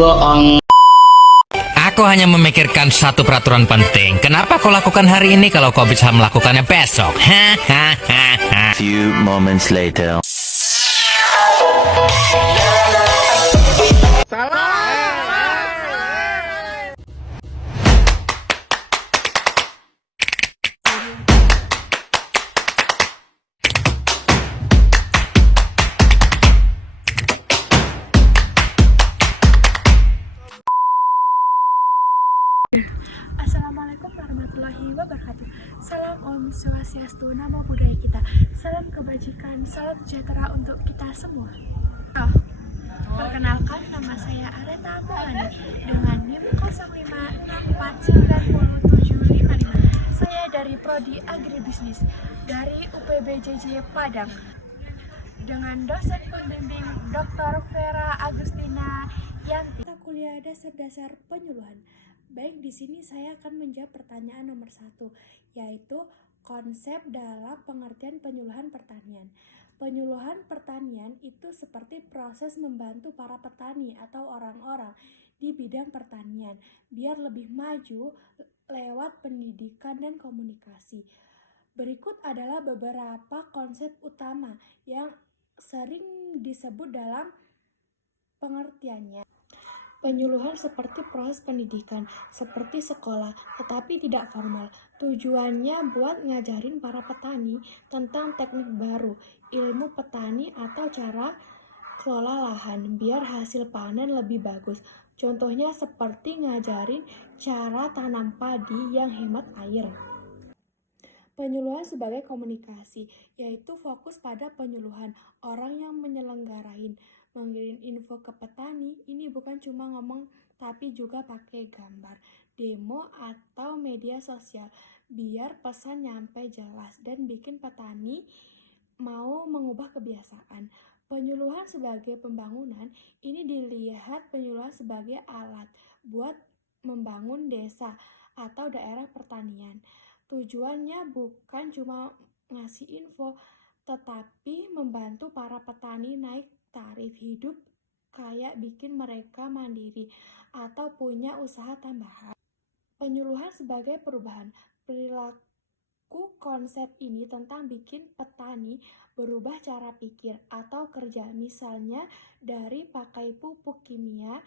Aku hanya memikirkan satu peraturan penting. Kenapa kau lakukan hari ini kalau kau bisa melakukannya besok? Hahaha. Few moments later. Assalamualaikum warahmatullahi wabarakatuh. Salam Om Swastiastu, Namo Buddhaya kita. Salam kebajikan, salam sejahtera untuk kita semua. Perkenalkan, nama saya Areta Maulani dengan NIM 05649075. Saya dari Prodi Agribisnis dari UPBJJ Padang dengan dosen pembimbing Dr. Vera Agustina Yanti. Kuliah dasar-dasar penyuluhan. Baik, di sini saya akan menjawab pertanyaan nomor 1, yaitu konsep dalam pengertian penyuluhan pertanian. Penyuluhan pertanian itu seperti proses membantu para petani atau orang-orang di bidang pertanian biar lebih maju lewat pendidikan dan komunikasi. Berikut adalah beberapa konsep utama yang sering disebut dalam pengertiannya. Penyuluhan seperti proses pendidikan, seperti sekolah, tetapi tidak formal. Tujuannya buat ngajarin para petani tentang teknik baru, ilmu petani atau cara kelola lahan, biar hasil panen lebih bagus. Contohnya seperti ngajarin cara tanam padi yang hemat air. Penyuluhan sebagai komunikasi, yaitu fokus pada penyuluhan orang yang menyelenggarain, mengirim info ke petani. Ini bukan cuma ngomong tapi juga pakai gambar, demo atau media sosial biar pesan nyampe jelas dan bikin petani mau mengubah kebiasaan. Penyuluhan sebagai pembangunan, ini dilihat penyuluhan sebagai alat buat membangun desa atau daerah pertanian. Tujuannya bukan cuma ngasih info, tetapi membantu para petani naik tarif hidup, kayak bikin mereka mandiri atau punya usaha tambahan. Penyuluhan sebagai perubahan perilaku. Konsep ini tentang bikin petani berubah cara pikir atau kerja, misalnya dari pakai pupuk kimia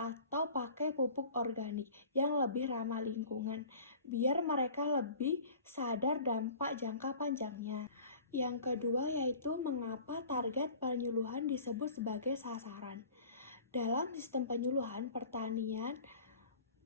atau pakai pupuk organik yang lebih ramah lingkungan, biar mereka lebih sadar dampak jangka panjangnya. Yang kedua yaitu mengapa target penyuluhan disebut sebagai sasaran. Dalam sistem penyuluhan pertanian,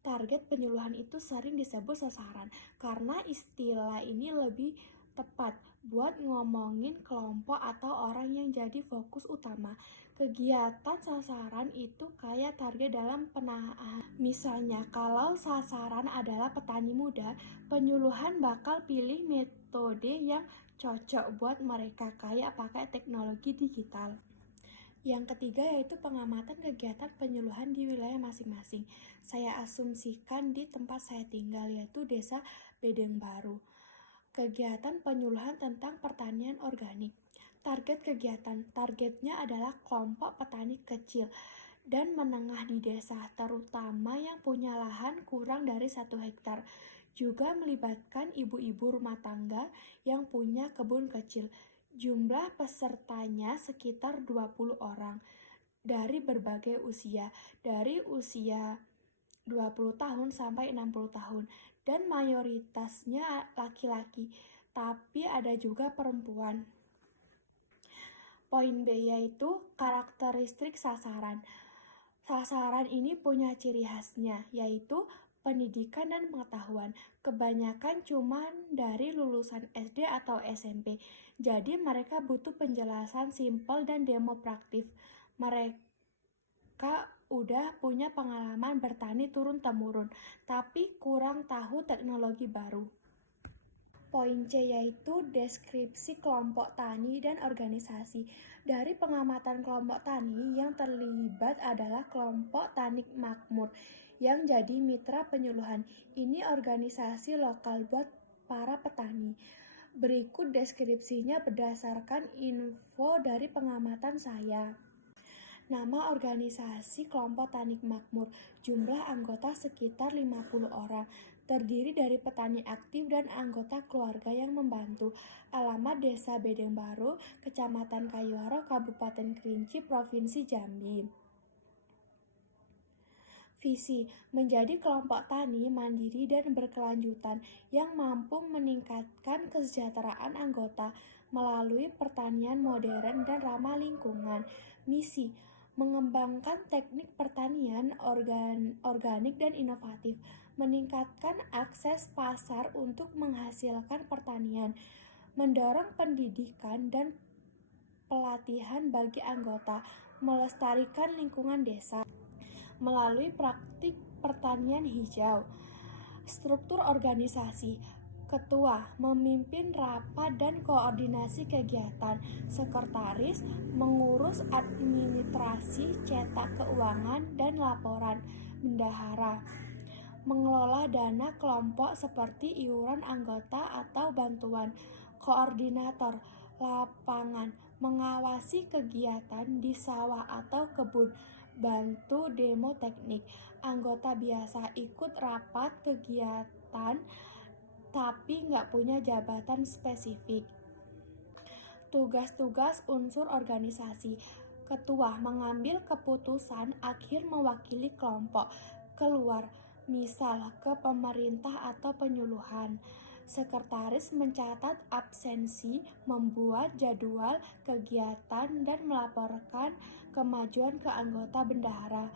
target penyuluhan itu sering disebut sasaran karena istilah ini lebih tepat buat ngomongin kelompok atau orang yang jadi fokus utama. Kegiatan sasaran itu kayak target dalam penahan. Misalnya, kalau sasaran adalah petani muda, penyuluhan bakal pilih metode yang cocok buat mereka, kayak pakai teknologi digital. Yang ketiga yaitu pengamatan kegiatan penyuluhan di wilayah masing-masing. Saya asumsikan di tempat saya tinggal, yaitu Desa Bedeng Baru. Kegiatan penyuluhan tentang pertanian organik. Targetnya adalah kelompok petani kecil dan menengah di desa, terutama yang punya lahan kurang dari 1 hektar. Juga melibatkan ibu-ibu rumah tangga yang punya kebun kecil. Jumlah pesertanya sekitar 20 orang dari berbagai usia, dari usia 20 tahun sampai 60 tahun, dan mayoritasnya laki-laki, tapi ada juga perempuan. Poin B yaitu karakteristik sasaran. Sasaran ini punya ciri khasnya, yaitu pendidikan dan pengetahuan. Kebanyakan cuman dari lulusan SD atau SMP, jadi mereka butuh penjelasan simpel dan demo praktis. Mereka udah punya pengalaman bertani turun-temurun, tapi kurang tahu teknologi baru. Poin C yaitu deskripsi kelompok tani dan organisasi. Dari pengamatan kelompok tani yang terlibat adalah kelompok Tani Makmur yang jadi mitra penyuluhan. Ini organisasi lokal buat para petani. Berikut deskripsinya berdasarkan info dari pengamatan saya. Nama organisasi kelompok tani makmur. Jumlah anggota sekitar 50 orang. Terdiri dari petani aktif dan anggota keluarga yang membantu. Alamat Desa Bedeng Baru, Kecamatan Kayuaro, Kabupaten Kerinci, Provinsi Jambi. Visi: menjadi kelompok tani mandiri dan berkelanjutan yang mampu meningkatkan kesejahteraan anggota melalui pertanian modern dan ramah lingkungan. Misi: mengembangkan teknik pertanian organik dan inovatif, meningkatkan akses pasar untuk menghasilkan pertanian, mendorong pendidikan dan pelatihan bagi anggota, melestarikan lingkungan desa melalui praktik pertanian hijau. Struktur organisasi: ketua memimpin rapat dan koordinasi kegiatan, sekretaris mengurus administrasi, cetak keuangan dan laporan, bendahara mengelola dana kelompok seperti iuran anggota atau bantuan, koordinator lapangan mengawasi kegiatan di sawah atau kebun, bantu demo teknik. Anggota biasa ikut rapat kegiatan tapi nggak punya jabatan spesifik. Tugas-tugas unsur organisasi: ketua mengambil keputusan akhir mewakili kelompok, keluar, misal ke pemerintah atau penyuluhan. Sekretaris mencatat absensi, membuat jadwal kegiatan dan melaporkan kemajuan ke anggota bendahara.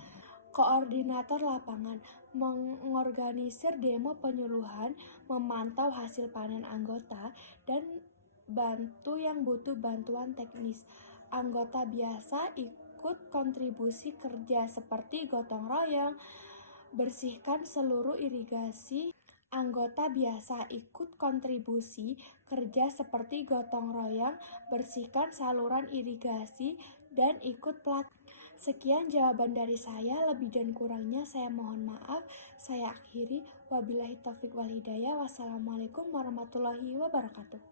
Koordinator lapangan mengorganisir demo penyuluhan, memantau hasil panen anggota, dan bantu yang butuh bantuan teknis. Anggota biasa ikut kontribusi kerja seperti gotong royong, bersihkan seluruh irigasi. Anggota biasa ikut kontribusi kerja seperti gotong royong, bersihkan saluran irigasi, dan ikut pelatihan. Sekian jawaban dari saya, lebih dan kurangnya saya mohon maaf. Saya akhiri, wabillahi taufiq wal hidayah. Wassalamualaikum warahmatullahi wabarakatuh.